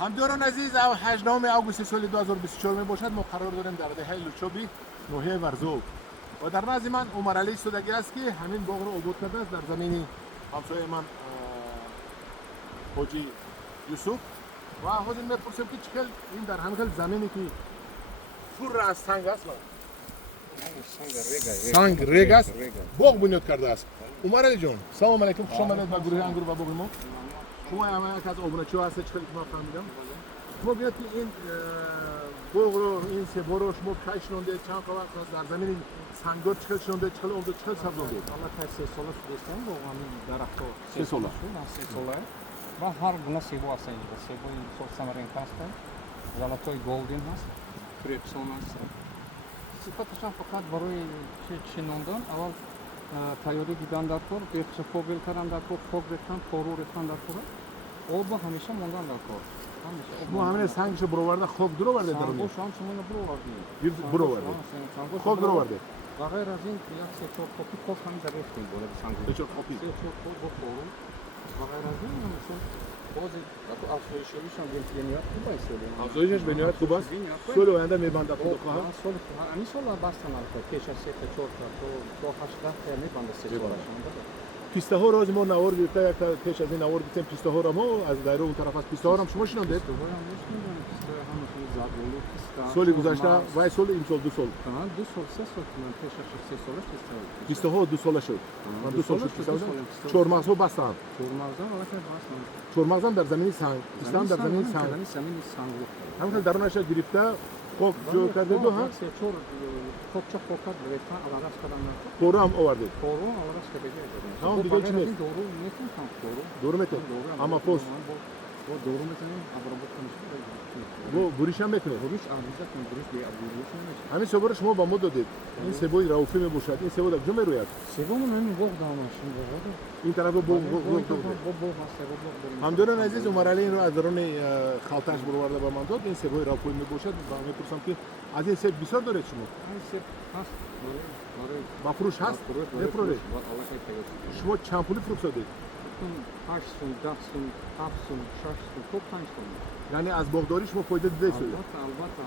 همداران عزیز 8 آگوست سال 2024 می باشد ما قرار داریم در دهه لوچوبی نوحه ورزو و در نزد من عمر علی سودگی است که همین باغ رو آباد کرده است در زمین همسایه من حاجی یوسف و حاضر میپرسیم که چقدر این در همین زمینی که پر از سنگ است سنگ ریگ است باغ بنیاد کرده است. عمر علی جان سلام علیکم، خوش آمدید به گروه انگور و باغ ما. شما هم یک از ابونچی هستید چقدر که من فهمیدم. شما بیاد که این باغ رو این سبو رو شما کاش نوندید چند وقت در زمین سنگار چقدر شوندید چقدر اون چقدر سبز شد. حالا تا 3 سال شدستم با همین درخت‌ها 3 سال و هر گونه سبو هست اینجا. سبو این سال سامرین هست. زلاتای گلدن هست. کرپسون هست. صفتش هم فقط برای چینوندن اول تیاری دیدن در کار، درخت فوبیل کردن در کار، فوق ریختن، پارو ریختن در کار. آب همیشه موندن در کار. شما همین سنگش برو ورده خوب درو ورده در اون. شام شما برو وردی. برو ورده. خوب درو ورده. و غیر از این یک سه چهار کپی خوب هم در ریختیم بالا سنگ. سه چهار کپی. سه چهار خوب با پارو. و غیر از این مثلا بازی افزایشیش هم بنیاد خوب است. افزایشش بنیاد خوب است. سال آینده میبنده خود خواه. سال همین سال بستن البته پیش از 3 تا 4 تا 18 تا میبنده 3 سالش. پیسته ها راز ما نوار گرفته یک تا پیش از این نوار گرفتیم پیسته ها را ما از دایره اون طرف از پیسته ها هم شما شنیدید؟ سال گذشته و سال این سال 2 سال. 2 سال 3 سال من پیش از 3 سالش پیسته ها 2 سال شد. من 2 سال شد پیسته ها. چهارمغز ها بستن. چهارمغز ها البته بستن. چهارمغز هم در زمین سنگ. پیسته هم در زمین سنگ. همون درونش گرفته خوب جو کرده دو ها. خوب چه خوب کرد ریختن علاوه کردن نه. پارو هم آورده. پارو علاوه کرده دیگه. همون دیگه چی نیست. دورو میتونم کام دورو میتونم. اما پوس. دورو میتونیم ابرابط کنیم. بو بوریش هم میتونه. بوریش آمیزه کنیم بوریش دیگه بوریش نمیشه. همین سبو رو شما با ما دادید. این سبوی راوفی می باشد. این سبو در کجا میروید؟ سبو من همین باغ دامشون باغ. این طرف باغ همداران عزیز عمر علی این رو از درون خالتاش برآورده به من داد. این سبوی راوفی می باشد. و میپرسم که از این سب بسیار دارید شما؟ این سب هست. با فروش هست؟ بفروشید. شما چند پولی فروش دادید؟ 8 سون، 10 سون، 7 سون، 6 سون، تو 5 سون. یعنی از باغداری شما فایده دیده شده؟ البته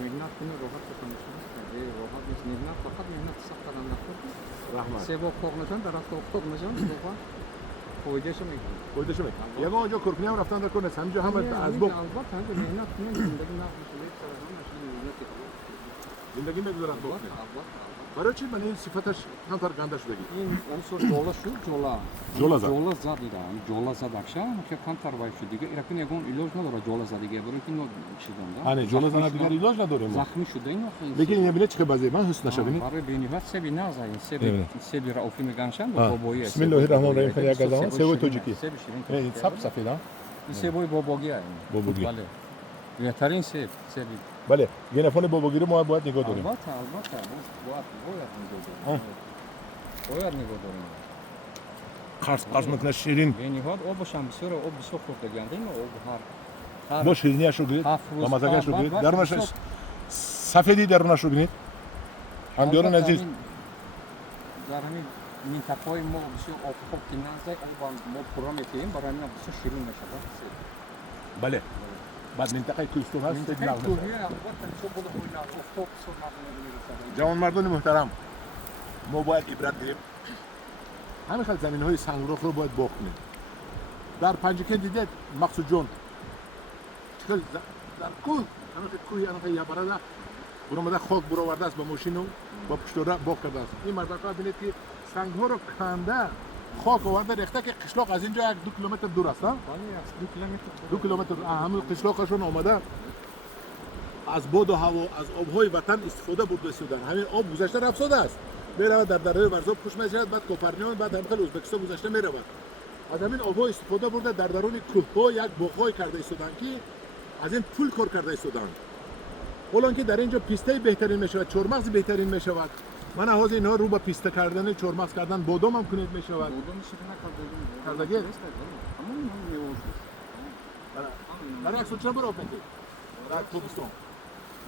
مهنت کنه راحت کنه. راحت نیست مهنت فقط مهنت سخت کردن نکنه. رحمت. سبو خوب نشون درخت خوب نشون راحت فایدهش میگیره. فایدهش میگیره. یگان اونجا کرکنی هم رفتن در کنه همینجا هم از باغ. البته هم مهنت کنه زندگی نمیشه یک سر هم نشه مهنت کنه. زندگی میگذارد باغ. برای چی من این صفتش کمتر گنده شده گی؟ این اون جولا شد جولا زد ایران جولا زد akşam که کمتر وای شد دیگه ایران یگان علاج نداره جولا زد دیگه برای اینکه چیدن ده hani جولا زد دیگه علاج نداره زخمی شده این وقت لیکن این بله چه بازی من حس نشد برای بینیت سبی نازاین سبی رافی میگنشن با بابایی بسم الله الرحمن الرحیم خیلی گزارم سبو توجیکی سبی شیرین این سب سفید ها این سبوی باباگی است باباگی بله بهترین سبی بله گنفون باباگی رو ما باید نگاه داریم البته باید نگاه داریم قرص میکنه شیرین بینیات آب باشم بسیار آب بسیار خوب دیگه این آب هر با شیرینیش رو گرید با مزهش رو گرید درونش سفیدی درونش رو گرید همداران عزیز در همین منطقه‌های ما بسیار آب خوب که نزدیک آب ما پرام می‌کنیم برای همین بسیار شیرین میشه بله بعد منطقه کوستوف هست سید نغمه جوان مردان محترم ما باید عبرت بگیریم همین خیلی زمین های سنگرخ رو باید باغ کنیم در پنجکن دیدید مقصود جون در کوه همین کوهی همین یه برده برآمده خاک برآورده است با ماشین و با پشتوره باغ کرده است این منطقه ببینید که سنگ ها رو کنده خاک آورده ریخته که قشلاق از اینجا 2 کیلومتر دور است. 2 کیلومتر همون قشلاقشون آمده از باد و هوا از آبهای وطن استفاده برده شدن همین آب گذشته رفساده است میرود در دره ورزاب خوش میشود بعد کوپرنیان بعد هم خیلی ازبکستان گذشته میرود از همین آبها استفاده برده در درون کوه‌ها یک باغ‌های کرده شدن که از این پول کار کرده شدن حالا که در اینجا پیسته بهترین میشود چهارمغز بهترین میشود من از اینا رو با پیسته کردن چهارمغز کردن بادام هم کنید میشود بادام میشه نه کردگی برای عکس چه برو بگی در کوبستان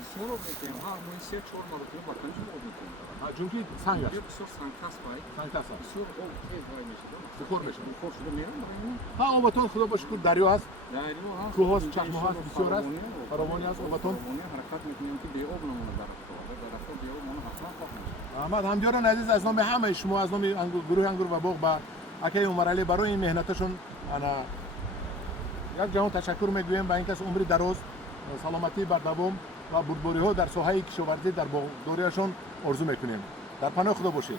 بسیار آب میکنیم. ها ما 3-4 ماه دیگه با پنج آب میکنیم. چونکی سنگ است. بسیار سنگ‌هاست باید. سنگ است. بسیار آب تیز وای میشه. بخور میشه. بخور شده میرم برای ها آباتون خدا باشه که دریا هست. دریا هست. کوه هست، چشمه هست، بسیار است. فراوانی است آباتون. حرکت میکنیم که بی آب نمونه درخت‌ها. درخت‌ها بی آب مونه حتما خواهد میشه. احمد همجاران عزیز از نام همه شما از نام گروه انگور و باغ با اکای عمر علی برای این مهنتشون انا یک جهان تشکر میگویم با اینکه عمر دراز سلامتی بر دوام و بردباری ها در ساحه کشاورزی در باغداریشون آرزو میکنیم در پناه خدا باشید.